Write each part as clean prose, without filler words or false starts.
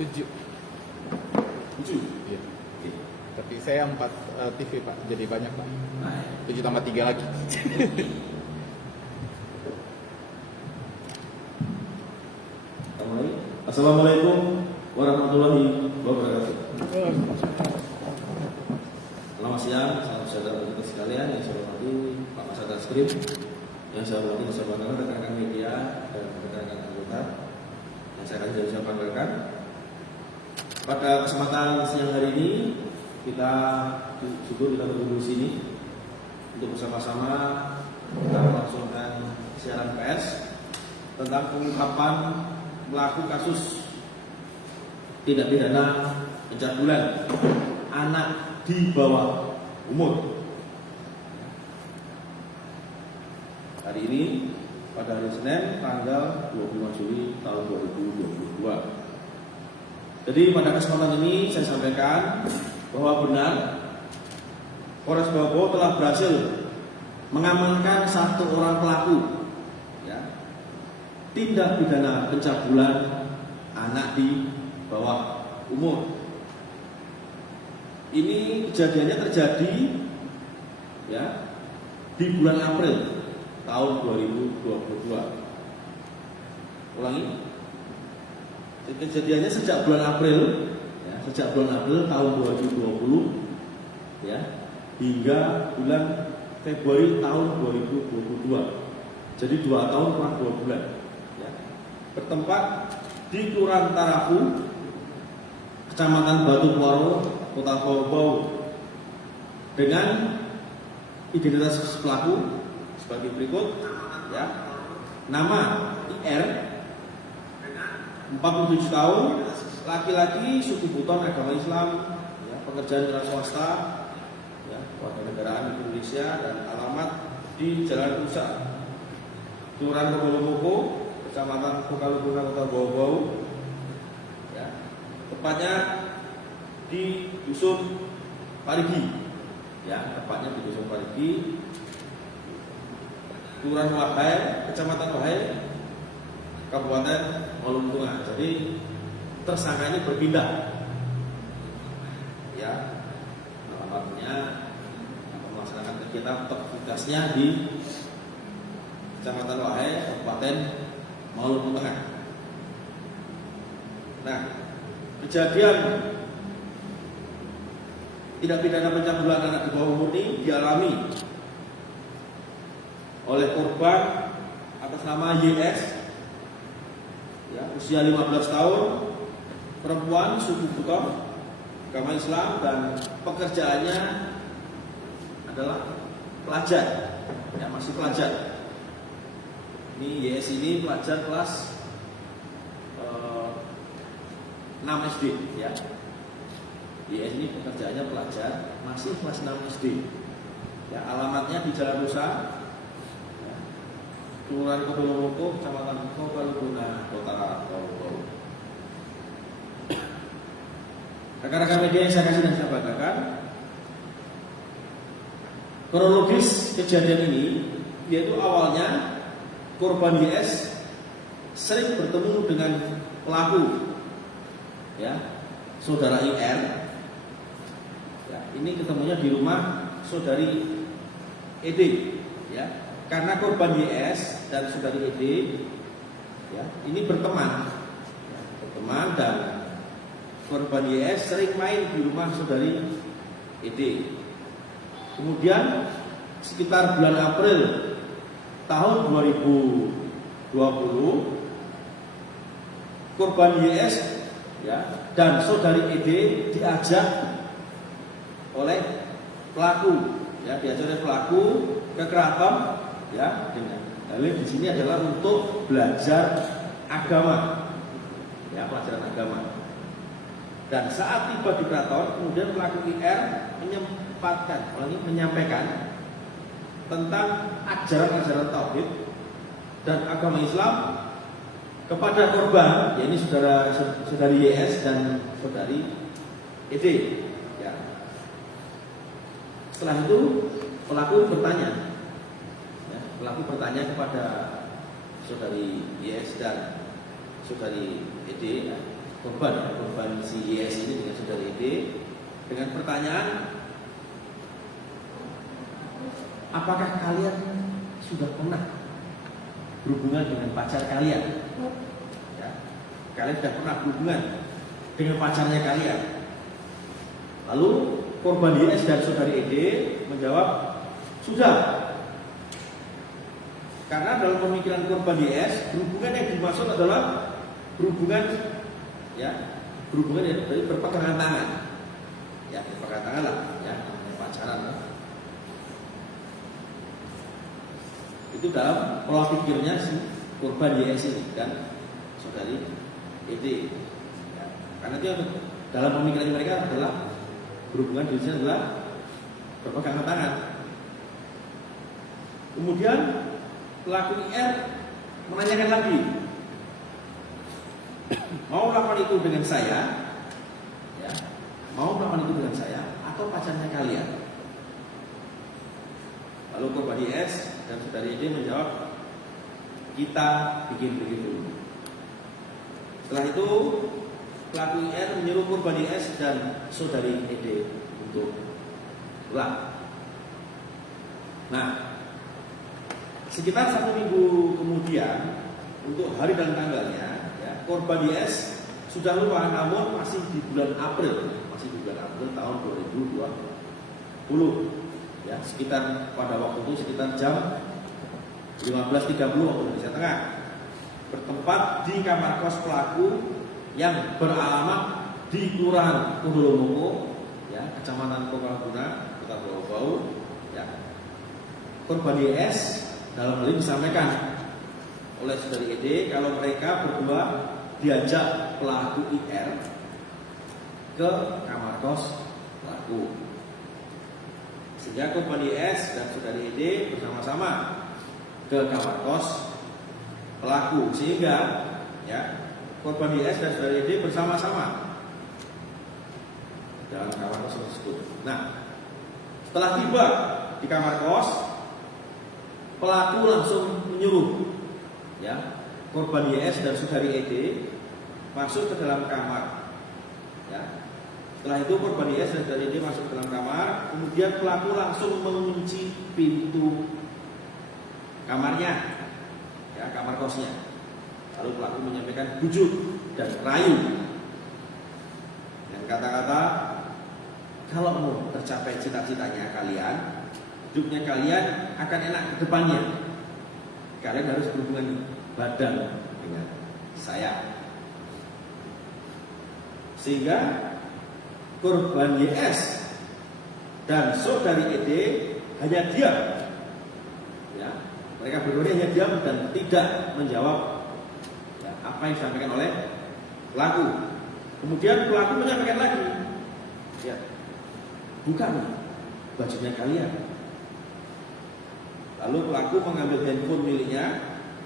7. 7. Iya. Tapi saya 4 TV Pak, jadi banyak Pak. Nah, 7 tambah 3 lagi. Assalamualaikum warahmatullahi wabarakatuh. Selamat siang, salam sejahtera bagi kita sekalian. Yang saya hormati Pak Kasat Reskrim, yang saya hormati rekan-rekan media dan rekan-rekan anggota yang saya akan saya banggakan. Pada kesempatan siang hari ini kita berkumpul di sini untuk bersama-sama kita melangsungkan siaran pers tentang pengungkapan pelaku kasus tindak pidana pencabulan anak di bawah umur. Hari ini pada hari Senin tanggal 25 Juli tahun 2022. Jadi pada kesempatan ini saya sampaikan bahwa benar Polres Bawah telah berhasil mengamankan 1 orang pelaku tindak pidana pencabulan anak di bawah umur. Ini kejadiannya terjadi di bulan April tahun 2022. Ulangi. Kejadiannya sejak bulan April tahun 2020 hingga bulan Februari tahun 2022. Jadi 2 tahun kurang 2 bulan. Bertempat di Kelurahan Tarafu, Kecamatan Batu Muaro, Kota Bau, dengan identitas pelaku sebagai berikut. Nama IR, 47 tahun, laki-laki, suku Buton, agama Islam, pekerjaan wira swasta, warga negaraan Indonesia, dan alamat di Jalan Rusak, Kelurahan Kebolo, Kecamatan Kokalukuna, Kota Bau, tepatnya di Dusun Parigi, tepatnya di Dusun Parigi, Kelurahan Wahai, Kecamatan Wahai, Kabupaten Maluku Tengah. Jadi tersangka ini berpindah, alamatnya melaksanakan kegiatan aktivitasnya di Kecamatan Wahai, Kabupaten Maluku Tengah. Nah, kejadian tindak pidana pencabulan anak di bawah umur ini dialami oleh korban atas nama YS, usia 15 tahun, perempuan, suku Buton, agama Islam, dan pekerjaannya adalah pelajar, masih pelajar. Ini YS ini pelajar kelas 6 SD, YS ini pekerjaannya pelajar, masih kelas 6 SD. Alamatnya di Jalan Rusa, Kelurahan Kebolo, Kecamatan Kokalukuna, Kota Bau. Rekan-rekan media yang saya kasih dan saya banggakan, kronologis kejadian ini yaitu awalnya korban YS sering bertemu dengan pelaku, saudara IR. Ini ketemunya di rumah saudari ED, karena korban YS dan saudari ED, ini berteman, dan korban YS sering main di rumah saudari ED. Kemudian sekitar bulan April tahun 2020, korban YS dan saudari ED diajak oleh pelaku, ke keraton, dengan dalil di sini adalah untuk belajar agama, pelajaran agama. Dan saat tiba di keraton, kemudian pelaku IR menyampaikan tentang ajaran-ajaran tauhid dan agama Islam kepada korban, yakni saudari YS dan saudari ED. Setelah itu pelaku bertanya kepada saudari YS dan saudari ED, korban si YS ini dengan saudari ED dengan pertanyaan, apakah kalian sudah pernah berhubungan dengan pacar kalian? Ya, kalian sudah pernah berhubungan dengan pacarnya kalian? Lalu korban YS dan saudari ED menjawab, sudah. Karena dalam pemikiran korban YS, berhubungan yang dimaksud adalah berhubungan dari berpegangan tangan. Ya, berpegangan tangan lah, ya, namanya pacaran. Itu dalam pola pikirnya si korban YS ini dan saudari ED. Ya, karena itu dalam pemikiran mereka adalah berhubungan di sini adalah berpegangan tangan. Kemudian pelaku IR menanyakan lagi, mau melakukan itu dengan saya, ya, mau melakukan itu dengan saya atau pacarnya kalian? Lalu korban IS dan saudari ED menjawab, kita bikin begitu. Setelah itu pelaku IR menyuruh korban IS dan saudari ED untuk pulang. Nah, sekitar 1 minggu kemudian, untuk hari dan tanggalnya, ya, korban IS sudah lupa, namun masih di bulan April tahun 2020. Ya, sekitar pada waktu itu sekitar jam 15.30 waktu Indonesia Tengah, bertempat di kamar kos pelaku yang beralamat di Kelurahan Kudolomoko, ya, Kecamatan Kokalguna, Kota Pulau Bau. Ya. Korban YS dalam hal ini disampaikan oleh saudari ED kalau mereka berdua diajak pelaku IR ke kamar kos pelaku, sehingga korban YS dan saudari ED bersama-sama ke kamar kos pelaku, sehingga ya korban YS dan saudari ED bersama-sama dalam kamar kos tersebut. Nah, setelah tiba di kamar kos, pelaku langsung menyuruh, ya, korban YS dan saudari ED masuk ke dalam kamar. Ya. Setelah itu korban YS dan saudari ED masuk ke dalam kamar, kemudian pelaku langsung mengunci pintu kamarnya, ya, kamar kosnya. Lalu pelaku menyampaikan bujuk dan rayu dengan kata-kata, kalau mau tercapai cita-citanya kalian, hidupnya kalian akan enak ke depannya, kalian harus berhubungan badan dengan saya. Sehingga korban YS dan saudari ED hanya diam, ya, mereka berdua hanya diam dan tidak menjawab, ya, apa yang disampaikan oleh pelaku. Kemudian pelaku menyampaikan lagi, ya, bukan bajunya kalian. Lalu pelaku mengambil handphone miliknya,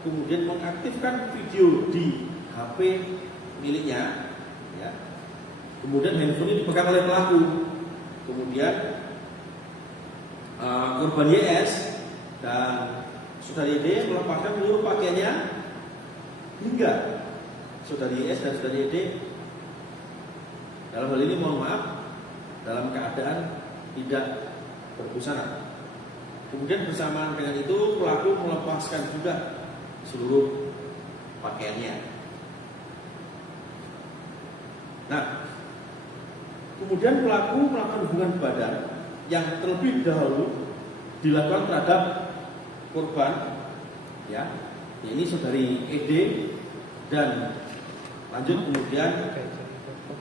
kemudian mengaktifkan video di HP miliknya, ya. Kemudian handphone ini dipegang oleh pelaku. Kemudian korban YS dan saudari ED melepaskan seluruh pakaiannya, hingga saudari YS dan saudari ED dalam hal ini, mohon maaf, dalam keadaan tidak berbusana. Kemudian bersamaan dengan itu pelaku melepaskan juga seluruh pakaiannya. Nah, kemudian pelaku melakukan hubungan badan yang terlebih dahulu dilakukan terhadap korban, ya, ini saudari ED, dan lanjut kemudian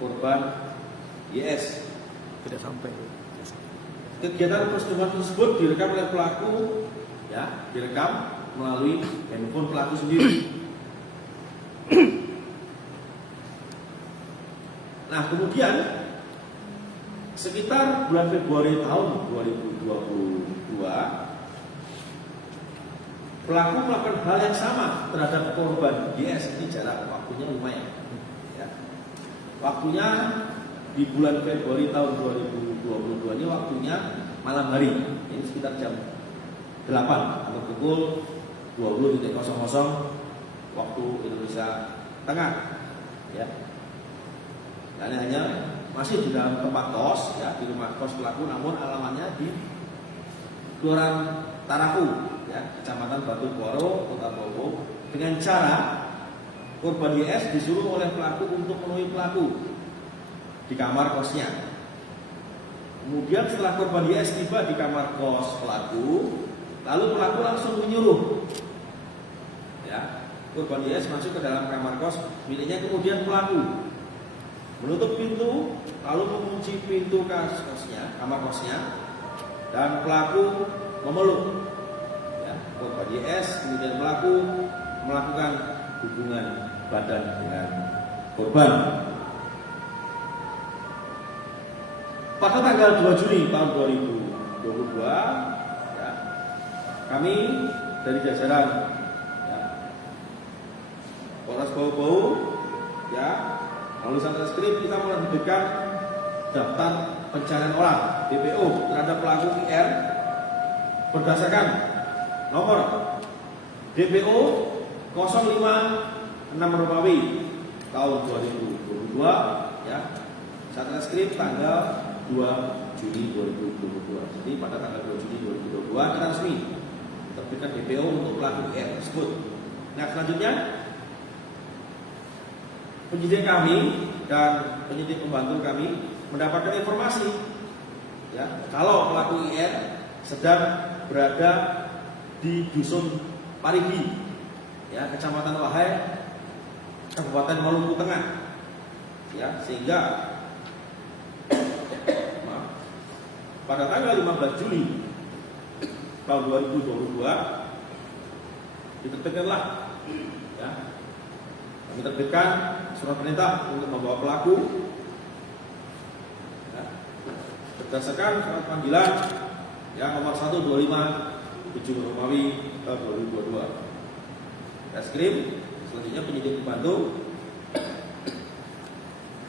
korban YS. Tidak sampai. Kegiatan persetubuhan tersebut direkam oleh pelaku, ya, direkam melalui handphone pelaku sendiri. Nah, kemudian sekitar bulan Februari tahun 2022, pelaku melakukan hal yang sama terhadap korban YS. Ini jarak waktunya lumayan, ya. Waktunya di bulan Februari tahun 2022 ini waktunya malam hari. Ini sekitar jam 8 atau pukul 20.00 waktu Indonesia Tengah, ya. Dan hanya masih di dalam tempat kos, ya, di rumah kos pelaku, namun alamatnya di Kelurahan Taraku, ya, Kecamatan Batu Kuaro, Kota Bowo, dengan cara korban YS disuruh oleh pelaku untuk menemui pelaku di kamar kosnya. Kemudian setelah korban YS tiba di kamar kos pelaku, lalu pelaku langsung menyuruh, ya, korban YS masuk ke dalam kamar kos miliknya. Kemudian pelaku menutup pintu, lalu mengunci pintu kosnya, kamar kosnya, dan pelaku memeluk, ya, korban YS. Kemudian pelaku melakukan hubungan badan dengan korban. Pada tanggal 2 Juni tahun 2022, ya, kami dari jajaran, ya, Polres Bau-Bau, ya, melalui Satreskrim kita menerbitkan daftar pencarian orang DPO terhadap pelaku IR berdasarkan nomor DPO 056 Romawi tahun 2022, ya, Satreskrim tanggal 2 Juni 2022. Jadi pada tanggal 2 Juni 2022 kita resmi terbitkan DPO untuk pelaku IR tersebut. Nah, selanjutnya penyidik kami dan penyidik pembantu kami mendapatkan informasi, ya, kalau pelaku IR sedang berada di Dusun Parigi, ya, Kecamatan Wahai, Kabupaten Maluku Tengah, ya, sehingga pada tanggal 15 Juli tahun 2022 diterbitkanlah, ya, kami terbitkan surat perintah untuk membawa pelaku, ya, berdasarkan surat panggilan yang nomor 125/7 Romawi tahun 2022. Reskrim selanjutnya penyidik pembantu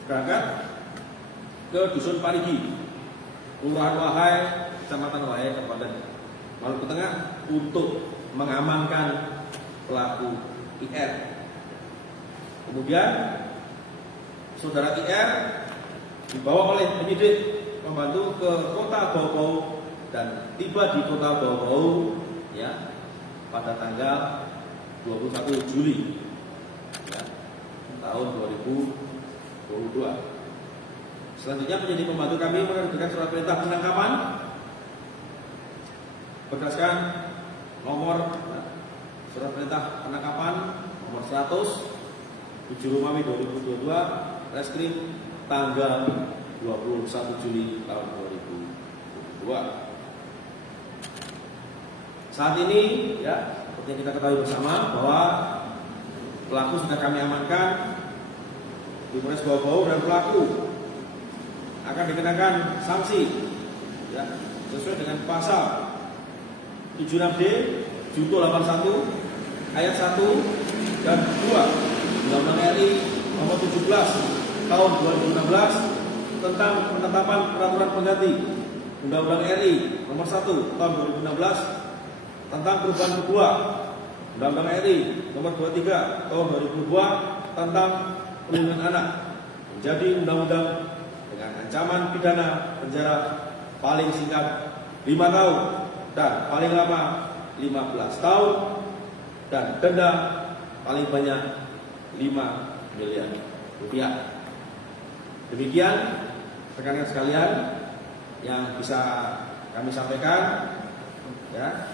berangkat ke Dusun Parigi, Kelurahan Wahai, Kecamatan Wahai, Kabupaten Maluku Tengah, untuk mengamankan pelaku IR. Kemudian saudara IR dibawa oleh penyidik pembantu ke Kota Bau-Bau dan tiba di Kota Bau-Bau, ya, pada tanggal 21 Juli, ya, tahun 2022. Selanjutnya penyidik pembantu kami menerbitkan surat perintah penangkapan berdasarkan nomor, ya, surat perintah penangkapan nomor 100/7 Romawi 2022, Reskrim tanggal 21 Juli tahun 2022. Saat ini, ya, seperti yang kita ketahui bersama bahwa pelaku sudah kami amankan di Polres Bau-Bau dan pelaku akan dikenakan sanksi, ya, sesuai dengan pasal 76D Junto 81 ayat 1 dan 2 Undang-Undang RI nomor 17 tahun 2016 tentang penetapan peraturan pengganti Undang-Undang RI nomor 1 tahun 2016 tentang perubahan kedua Undang-Undang RI nomor 23 tahun 2002 tentang perlindungan anak menjadi undang-undang dengan ancaman pidana penjara paling singkat 5 tahun dan paling lama 15 tahun dan denda paling banyak 5 miliar rupiah. Demikian rekan-rekan sekalian yang bisa kami sampaikan, ya,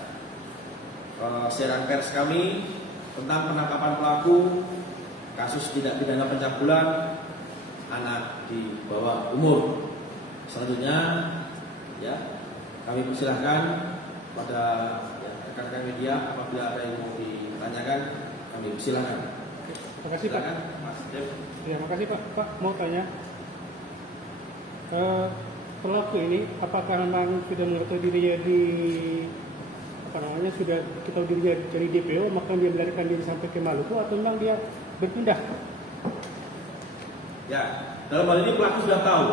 siaran pers kami tentang penangkapan pelaku kasus tindak pidana pencabulan anak di bawah umur. Selanjutnya, ya, kami persilahkan pada, ya, rekan-rekan media apabila ada yang mau ditanyakan, kami persilahkan. Terima kasih, Pak. Mas Dev. Terima kasih, Pak. Pak, mau tanya, pelaku ini apakah memang sudah mengetahui dirinya sudah kita dirinya dari DPO, maka dia melarikan diri sampai ke Maluku, atau memang dia berpindah? Ya, dalam hal ini pelaku sudah tahu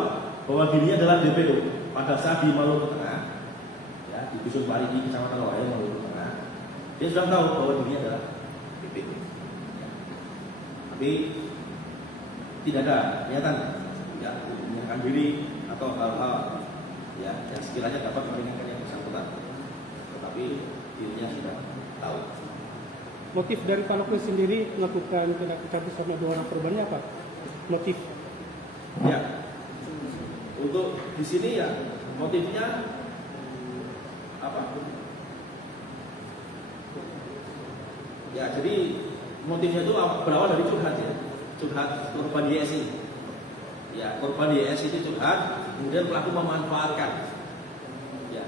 bahwa dirinya adalah DPO pada saat di Maluku Tengah, ya, di Dusun Parigi, Kecamatan Wahai, Maluku Tengah. Dia sudah tahu bahwa dirinya adalah DPO, ya. Tapi tidak ada niatan, ya, melarikan diri atau hal-hal ya yang sekiranya dapat meringankan yang bersangkutan, tetapi dirinya sudah tahu. Motif dari Pak Noklis sendiri melakukan tindak kekerasan sama 2 orang korbannya apa? Motif? Ya, untuk di sini ya motifnya apa? Ya, jadi motifnya itu berawal dari curhat ya, curhat korban YS ini. Ya, korban YS itu curhat, kemudian pelaku memanfaatkan. Ya,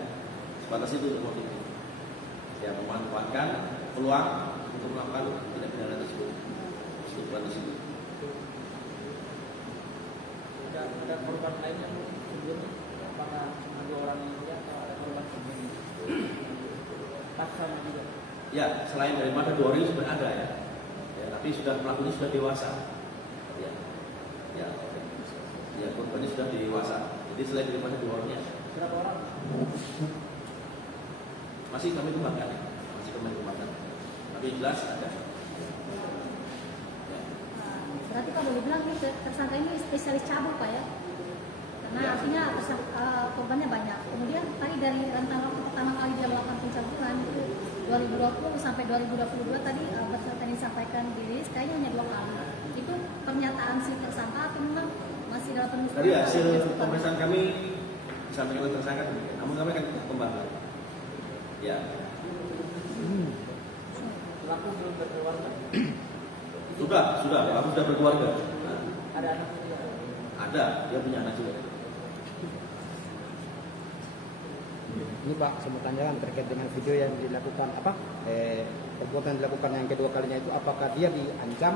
sebatas itu motifnya. Ya, memanfaatkan peluang untuk melakukan tindak pidana tersebut. Sebuah tersebut. Ada korban lainnya sebelumnya, apakah 2 orang ini juga atau ada korban sendiri? Paksanya juga. Ya, selain daripada 2 orang itu sudah ada ya. Ya, tapi pelakunya sudah dewasa. Ya, ya, ya korbannya sudah dewasa. Jadi selain daripada 2 orangnya, Berapa orang? masih kami kembangkan, ya. Masih kami kembangkan. Tapi jelas ada. Ya. Berarti kalau boleh bilang ini tersangka ini spesialis cabul Pak ya? Karena Ya. artinya korbannya banyak. Kemudian tadi dari rentang waktu pertama kali dia melakukan pencabulan itu 2020 sampai 2022 tadi berdasarkan yang disampaikan dirilis kayaknya hanya 2 kali. Itu pernyataan si tersangka atau memang masih dalam penelusuran? Tadi hasil pemeriksaan kami disampaikan oleh tersangka demikian. Namun kami akan kembangkan. Ya, Pelaku belum berkeluarga. sudah, pelaku sudah berkeluarga. Nah, Ada anak juga. ada, dia punya anak juga. Ini Pak, saya mau tanyakan terkait dengan video yang dilakukan perbuatan yang dilakukan yang kedua kalinya itu, apakah dia diancam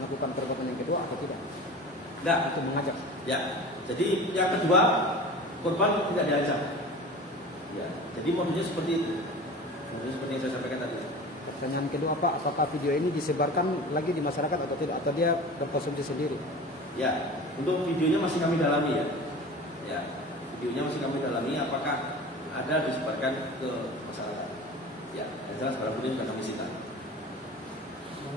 melakukan perbuatan yang kedua atau tidak? Enggak, Untuk mengajak. ya. Jadi yang kedua, korban tidak diancam. Ya, jadi modusnya seperti itu. Modusnya seperti yang saya sampaikan tadi. Pertanyaan kedua Pak, apakah video ini disebarkan lagi di masyarakat atau tidak? Atau dia berkonsumsi sendiri? Ya, untuk videonya masih kami dalami ya. Ya, videonya masih kami dalami apakah ada disebarkan ke masyarakat. Ya, yang jelas barang bukti sudah kami sita.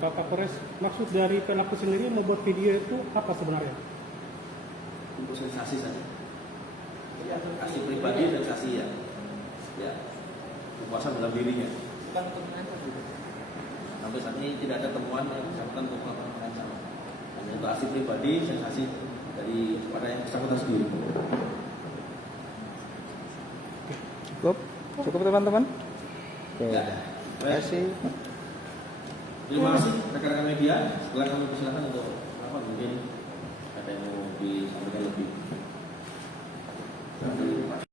Pak Kapolres, maksud dari pelaku sendiri membuat video itu apa sebenarnya? Untuk sensasi saja. Kasih pribadi sensasi ya. Ya, kepuasan dalam dirinya. Bukan untuk mengancam juga. Sampai saat ini tidak ada temuan yang bersangkutan untuk melakukan pengancaman. Hanya untuk aksi pribadi, sensasi dari kepada yang bersangkutan sendiri. Cukup teman-teman? Ya. Terima kasih. Terima kasih rekan-rekan media. Setelah kami persilakan untuk apa mungkin ada yang mau disampaikan.